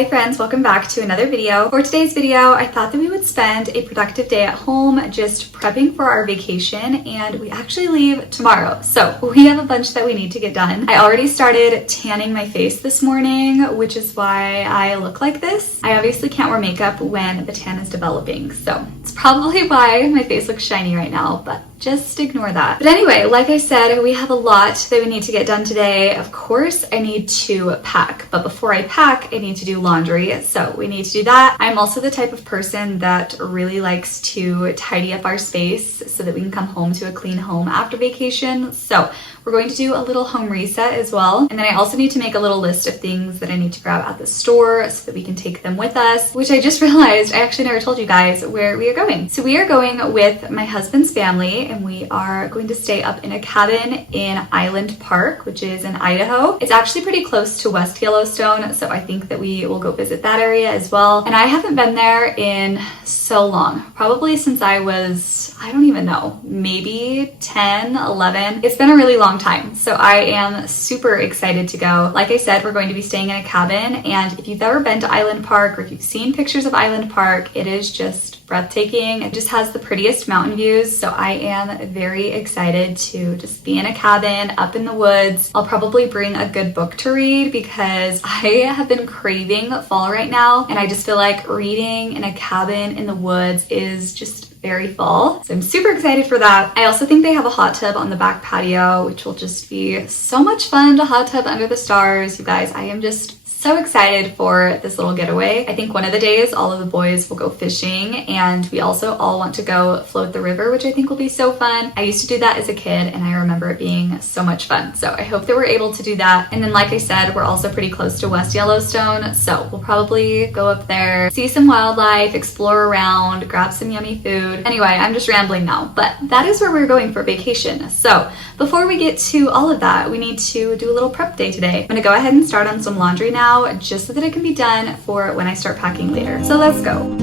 Hi friends, welcome back to another video. For today's video, I thought that we would spend a productive day at home just prepping for our vacation, and we actually leave tomorrow. So we have a bunch that we need to get done. I already started tanning my face this morning, which is why I look like this. I obviously can't wear makeup when the tan is developing, so it's probably why my face looks shiny right now, but just ignore that. But anyway, like I said, we have a lot that we need to get done today. Of course, I need to pack, but before I pack, I need to do laundry. So we need to do that. I'm also the type of person that really likes to tidy up our space so that we can come home to a clean home after vacation. So we're going to do a little home reset as well. And then I also need to make a little list of things that I need to grab at the store so that we can take them with us, which I just realized I actually never told you guys where we are going. So we are going with my husband's family, and we are going to stay up in a cabin in Island Park, which is in Idaho. It's actually pretty close to West Yellowstone, so I think that we will go visit that area as well. And I haven't been there in so long, probably since I was, I don't even know, maybe 10, 11. It's been a really long time, so I am super excited to go. Like I said, we're going to be staying in a cabin, and if you've ever been to Island Park or if you've seen pictures of Island Park, it is just breathtaking. It just has the prettiest mountain views, so I am very excited to just be in a cabin up in the woods. I'll probably bring a good book to read because I have been craving fall right now, and I just feel like reading in a cabin in the woods is just very fall. So I'm super excited for that. I also think they have a hot tub on the back patio, which will just be so much fun to hot tub under the stars. You guys, I am just so excited for this little getaway. I think one of the days all of the boys will go fishing, and we also all want to go float the river, which I think will be so fun. I used to do that as a kid, and I remember it being so much fun. So I hope that we're able to do that. And then, like I said, we're also pretty close to West Yellowstone, so we'll probably go up there, see some wildlife, explore around, grab some yummy food. Anyway, I'm just rambling now, but that is where we're going for vacation. So before we get to all of that, we need to do a little prep day today. I'm gonna go ahead and start on some laundry now, just so that it can be done for when I start packing later. So let's go.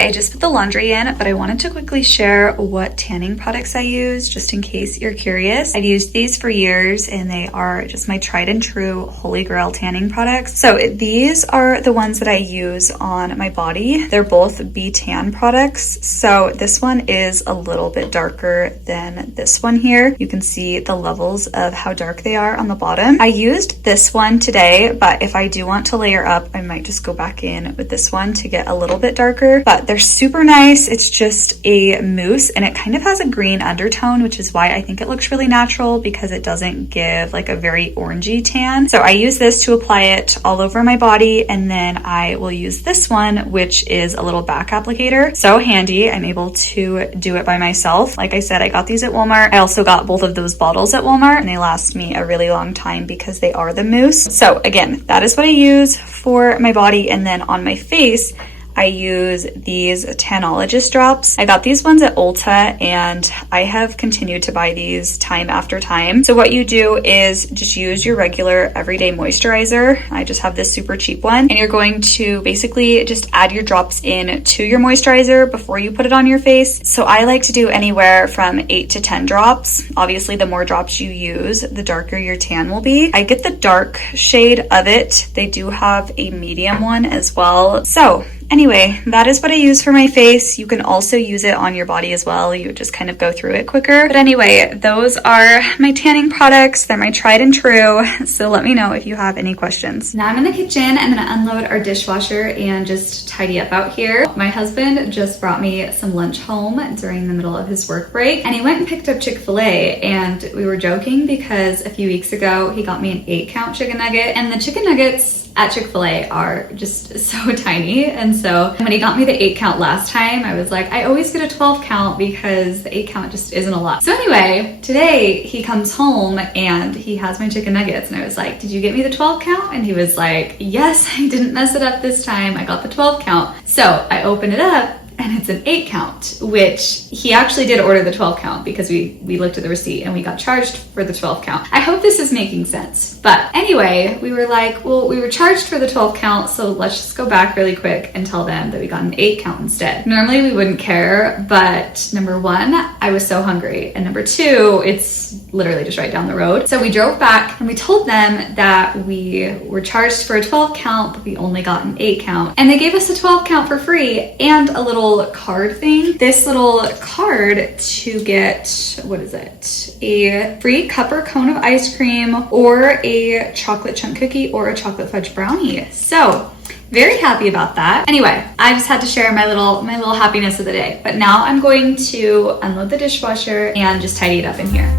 I just put the laundry in, but I wanted to quickly share what tanning products I use, just in case you're curious. I've used these for years, and they are just my tried and true holy grail tanning products. So these are the ones that I use on my body. They're both B-Tan products. So this one is a little bit darker than this one here. You can see the levels of how dark they are on the bottom. I used this one today, but if I do want to layer up, I might just go back in with this one to get a little bit darker, but they're super nice. It's just a mousse, and it kind of has a green undertone, which is why I think it looks really natural, because it doesn't give like a very orangey tan. So I use this to apply it all over my body, and then I will use this one, which is a little back applicator. So handy. I'm able to do it by myself. Like I said, I got these at Walmart. I also got both of those bottles at Walmart, and they last me a really long time because they are the mousse. So again, that is what I use for my body, and then on my face, I use these Tanologist drops. I got these ones at Ulta, and I have continued to buy these time after time. So what you do is just use your regular everyday moisturizer. I just have this super cheap one, and you're going to basically just add your drops in to your moisturizer before you put it on your face. So I like to do anywhere from 8 to 10 drops. Obviously, the more drops you use, the darker your tan will be. I get the dark shade of it. They do have a medium one as well. So anyway, that is what I use for my face. You can also use it on your body as well. You just kind of go through it quicker. But anyway, those are my tanning products. They're my tried and true. So let me know if you have any questions. Now I'm in the kitchen. I'm gonna unload our dishwasher and just tidy up out here. My husband just brought me some lunch home during the middle of his work break, and he went and picked up Chick-fil-A, and we were joking because a few weeks ago he got me an 8-count chicken nugget, and the chicken nuggets at Chick-fil-A are just so tiny. And so when he got me the 8-count last time, I was like, I always get a 12-count because the 8-count just isn't a lot. So anyway, today he comes home and he has my chicken nuggets, and I was like, did you get me the 12-count? And he was like, yes, I didn't mess it up this time. I got the 12-count. So I opened it up, and it's an 8 count, which he actually did order the 12 count because we looked at the receipt and we got charged for the 12 count. I hope this is making sense. But anyway, we were like, well, we were charged for the 12 count, so let's just go back really quick and tell them that we got an 8 count instead. Normally we wouldn't care, but number one, I was so hungry. And number two, it's literally just right down the road. So we drove back and we told them that we were charged for a 12 count, but we only got an 8 count. And they gave us a 12 count for free and a little card thing. This little card to get, what is it? A free cup or cone of ice cream or a chocolate chunk cookie or a chocolate fudge brownie. So very happy about that. Anyway, I just had to share my little happiness of the day. But now I'm going to unload the dishwasher and just tidy it up in here.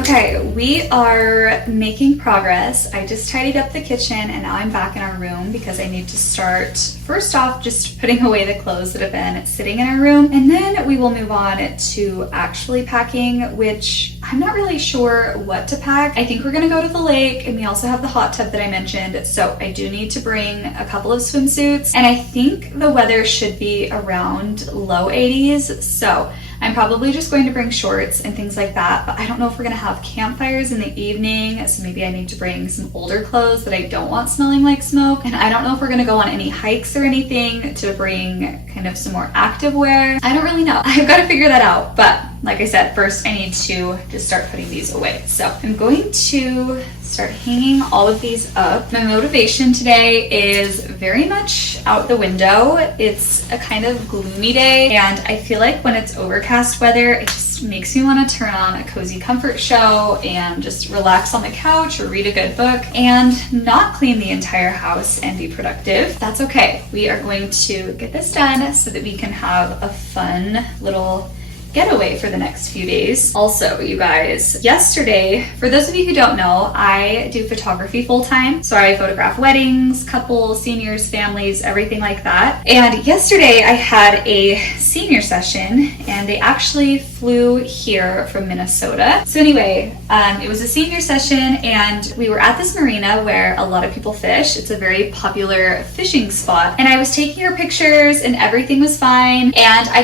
Okay, we are making progress. I just tidied up the kitchen and now I'm back in our room because I need to start, first off, just putting away the clothes that have been sitting in our room. And then we will move on to actually packing, which I'm not really sure what to pack. I think we're gonna go to the lake and we also have the hot tub that I mentioned. So I do need to bring a couple of swimsuits and I think the weather should be around low 80s. So I'm probably just going to bring shorts and things like that, but I don't know if we're gonna have campfires in the evening, so maybe I need to bring some older clothes that I don't want smelling like smoke, and I don't know if we're gonna go on any hikes or anything to bring kind of some more active wear. I don't really know. I've got to figure that out, but like I said, first I need to just start putting these away. So I'm going to start hanging all of these up. My motivation today is very much out the window. It's a kind of gloomy day, and I feel like when it's overcast weather, it just makes me want to turn on a cozy comfort show and just relax on the couch or read a good book and not clean the entire house and be productive. That's okay. We are going to get this done so that we can have a fun little getaway for the next few days. Also, you guys, yesterday, for those of you who don't know, I do photography full-time. So I photograph weddings, couples, seniors, families, everything like that. And yesterday I had a senior session and they actually flew here from Minnesota. So anyway, it was a senior session and we were at this marina where a lot of people fish. It's a very popular fishing spot. And I was taking her pictures and everything was fine. And I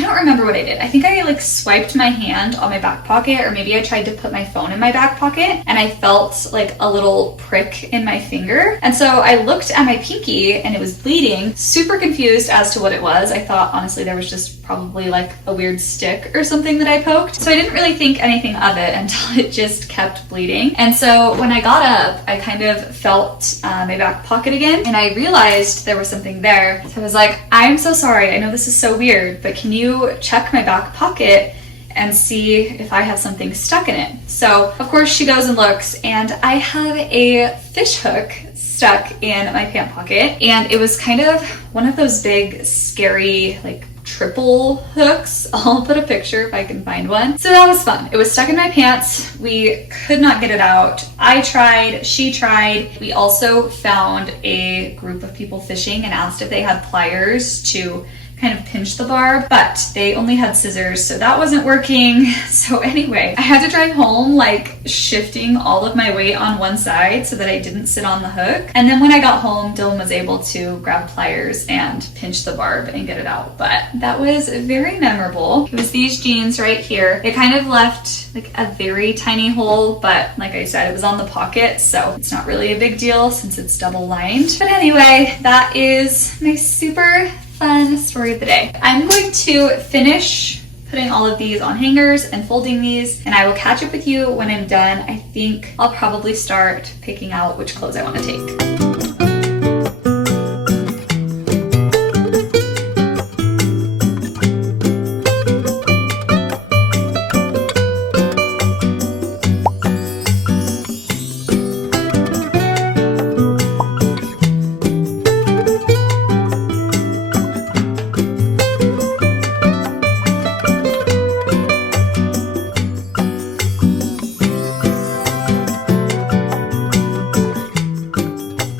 don't remember what I did. I think I like swiped my hand on my back pocket, or maybe I tried to put my phone in my back pocket and I felt like a little prick in my finger. And so I looked at my pinky and it was bleeding, super confused as to what it was. I thought honestly there was just probably like a weird stick or something that I poked. So I didn't really think anything of it until it just kept bleeding. And so when I got up, I kind of felt my back pocket again and I realized there was something there. So I was like, I'm so sorry. I know this is so weird, but can you check my back pocket and see if I have something stuck in it? So of course she goes and looks and I have a fish hook stuck in my pant pocket, and it was kind of one of those big scary like triple hooks. I'll put a picture if I can find one. So that was fun. It was stuck in my pants. We could not get it out. I tried, she tried. We also found a group of people fishing and asked if they had pliers to kind of pinch the barb, but they only had scissors, so that wasn't working. So anyway, I had to drive home like shifting all of my weight on one side so that I didn't sit on the hook. And then when I got home, Dylan was able to grab pliers and pinch the barb and get it out. But that was very memorable. It was these jeans right here. It kind of left like a very tiny hole, but like I said, it was on the pocket, so it's not really a big deal since it's double lined. But anyway, that is my super fun story of the day. I'm going to finish putting all of these on hangers and folding these, and I will catch up with you when I'm done. I think I'll probably start picking out which clothes I want to take.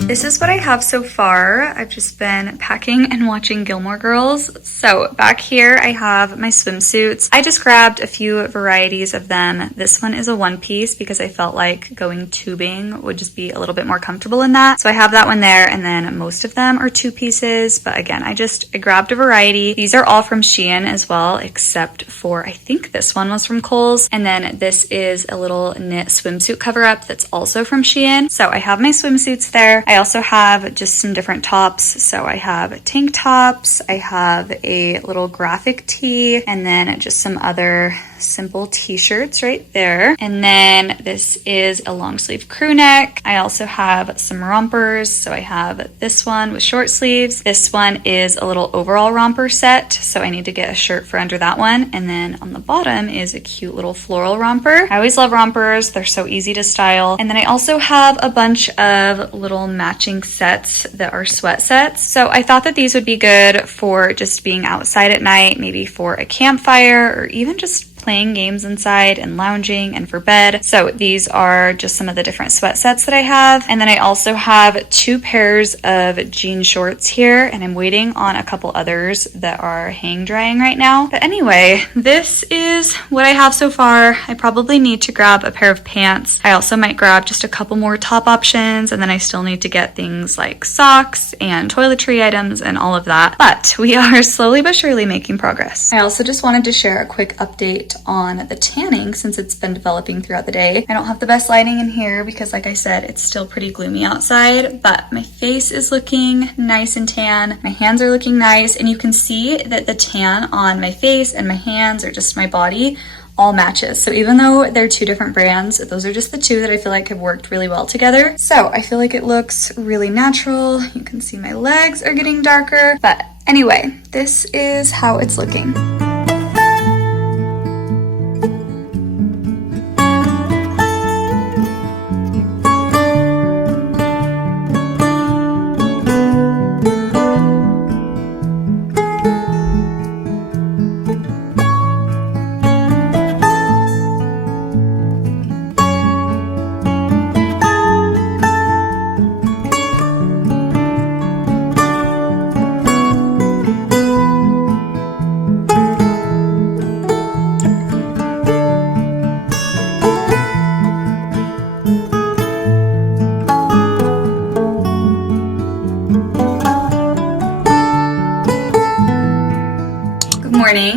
This is what I have so far. I've just been packing and watching Gilmore Girls. So back here I have my swimsuits. I just grabbed a few varieties of them. This one is a one piece because I felt like going tubing would just be a little bit more comfortable in that. So I have that one there, and then most of them are two pieces. But again, I grabbed a variety. These are all from Shein as well, except for I think this one was from Kohl's. And then this is a little knit swimsuit cover up that's also from Shein. So I have my swimsuits there. I also have just some different tops. So I have tank tops, I have a little graphic tee, and then just some other simple t-shirts right there. And then this is a long sleeve crew neck. I also have some rompers. So I have this one with short sleeves. This one is a little overall romper set, so I need to get a shirt for under that one. And then on the bottom is a cute little floral romper. I always love rompers. They're so easy to style. And then I also have a bunch of little matching sets that are sweat sets. So I thought that these would be good for just being outside at night, maybe for a campfire or even just playing games inside and lounging and for bed. So these are just some of the different sweat sets that I have. And then I also have two pairs of jean shorts here, and I'm waiting on a couple others that are hang drying right now. But anyway, this is what I have so far. I probably need to grab a pair of pants. I also might grab just a couple more top options, and then I still need to get things like socks and toiletry items and all of that. But we are slowly but surely making progress. I also just wanted to share a quick update on the tanning since it's been developing throughout the day. I don't have the best lighting in here because, like I said, it's still pretty gloomy outside, but my face is looking nice and tan. My hands are looking nice, and you can see that the tan on my face and my hands, or just my body, all matches. So even though they're two different brands, those are just the two that I feel like have worked really well together. So I feel like it looks really natural. You can see my legs are getting darker, but anyway, this is how it's looking.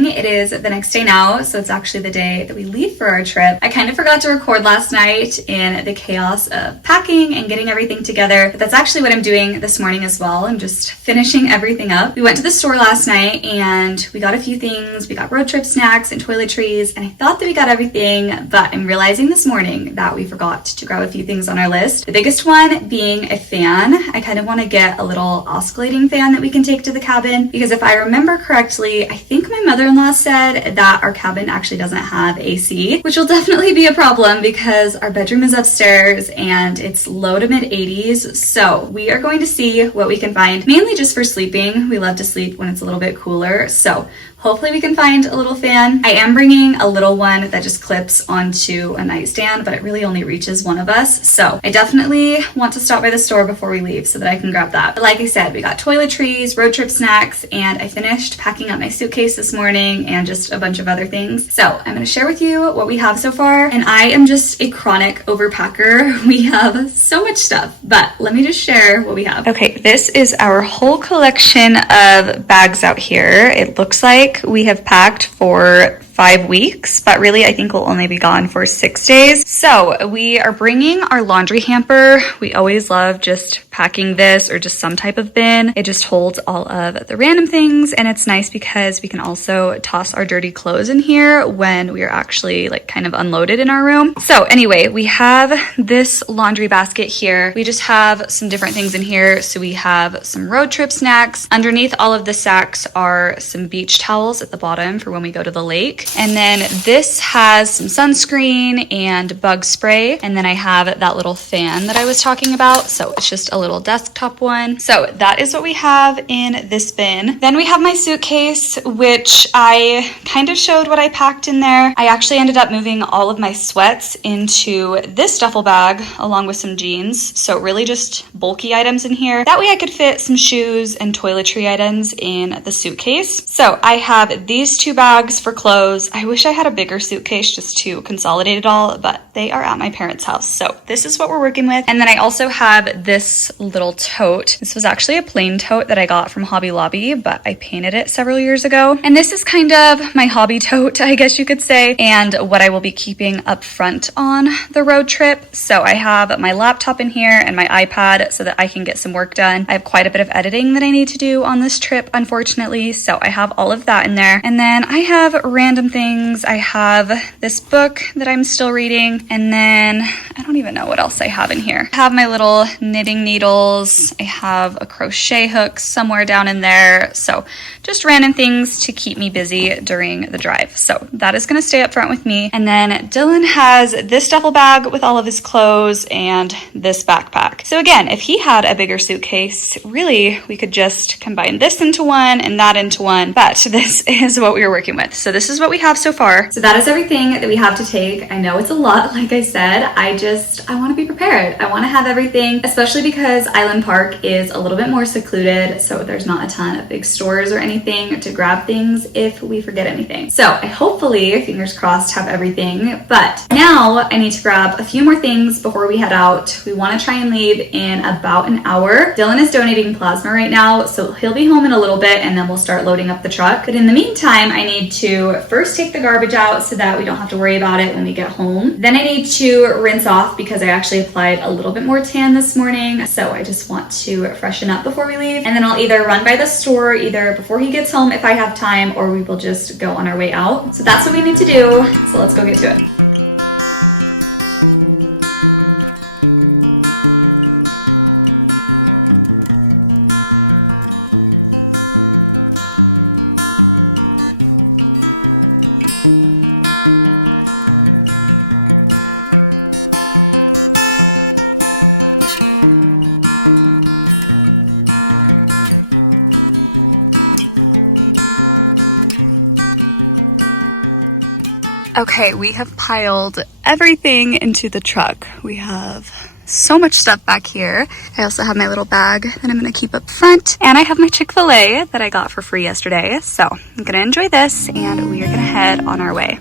It is the next day now, so it's actually the day that we leave for our trip. I kind of forgot to record last night in the chaos of packing and getting everything together, but that's actually what I'm doing this morning as well. I'm just finishing everything up. We went to the store last night and we got a few things. We got road trip snacks and toiletries, and I thought that we got everything, but I'm realizing this morning that we forgot to grab a few things on our list. The biggest one being a fan. I kind of want to get a little oscillating fan that we can take to the cabin, because if I remember correctly, I think my mother-in-law said that our cabin actually doesn't have AC, which will definitely be a problem because our bedroom is upstairs and it's low to mid 80s. So we are going to see what we can find, mainly just for sleeping. We love to sleep when it's a little bit cooler. So hopefully we can find a little fan. I am bringing a little one that just clips onto a nightstand, but it really only reaches one of us. So I definitely want to stop by the store before we leave so that I can grab that. But like I said, we got toiletries, road trip snacks, and I finished packing up my suitcase this morning and just a bunch of other things. So I'm going to share with you what we have so far. And I am just a chronic overpacker. We have so much stuff, but let me just share what we have. Okay, this is our whole collection of bags out here. It looks like we have packed for 5 weeks, but really I think we'll only be gone for 6 days. So we are bringing our laundry hamper. We always love just packing this or just some type of bin. It just holds all of the random things, and it's nice because we can also toss our dirty clothes in here when we are actually like kind of unloaded in our room. So anyway, we have this laundry basket here. We just have some different things in here. So we have some road trip snacks. Underneath all of the sacks are some beach towels at the bottom for when we go to the lake. And then this has some sunscreen and bug spray. And then I have that little fan that I was talking about. So it's just a little desktop one. So that is what we have in this bin. Then we have my suitcase, which I kind of showed what I packed in there. I actually ended up moving all of my sweats into this duffel bag along with some jeans. So really just bulky items in here. That way I could fit some shoes and toiletry items in the suitcase. So I have these 2 bags for clothes. I wish I had a bigger suitcase just to consolidate it all, but they are at my parents' house. So this is what we're working with. And then I also have this little tote. This was actually a plain tote that I got from Hobby Lobby, but I painted it several years ago. And this is kind of my hobby tote, I guess you could say, and what I will be keeping up front on the road trip. So I have my laptop in here and my iPad so that I can get some work done. I have quite a bit of editing that I need to do on this trip, unfortunately. So I have all of that in there. And then I have random things. I have this book that I'm still reading, and then I don't even know what else I have in here. I have my little knitting needles. I have a crochet hook somewhere down in there. So just random things to keep me busy during the drive. So that is going to stay up front with me. And then Dylan has this duffel bag with all of his clothes and this backpack. So again, if he had a bigger suitcase, really we could just combine this into one and that into one, but this is what we were working with. So this is what we have so far. So that is everything that we have to take. I know it's a lot, like I said. I want to be prepared. I want to have everything, especially because Island Park is a little bit more secluded, so there's not a ton of big stores or anything to grab things if we forget anything. So I hopefully, fingers crossed, have everything, but now I need to grab a few more things before we head out. We want to try and leave in about an hour. Dylan is donating plasma right now, so he'll be home in a little bit and then we'll start loading up the truck. But in the meantime, I need to first take the garbage out so that we don't have to worry about it when we get home. Then I need to rinse off because I actually applied a little bit more tan this morning. So I just want to freshen up before we leave. And then I'll either run by the store either before he gets home if I have time, or we will just go on our way out. So that's what we need to do. So let's go get to it. Okay, we have piled everything into the truck. We have so much stuff back here. I also have my little bag that I'm gonna keep up front, and I have my Chick-fil-A that I got for free yesterday. So I'm gonna enjoy this and we are gonna head on our way.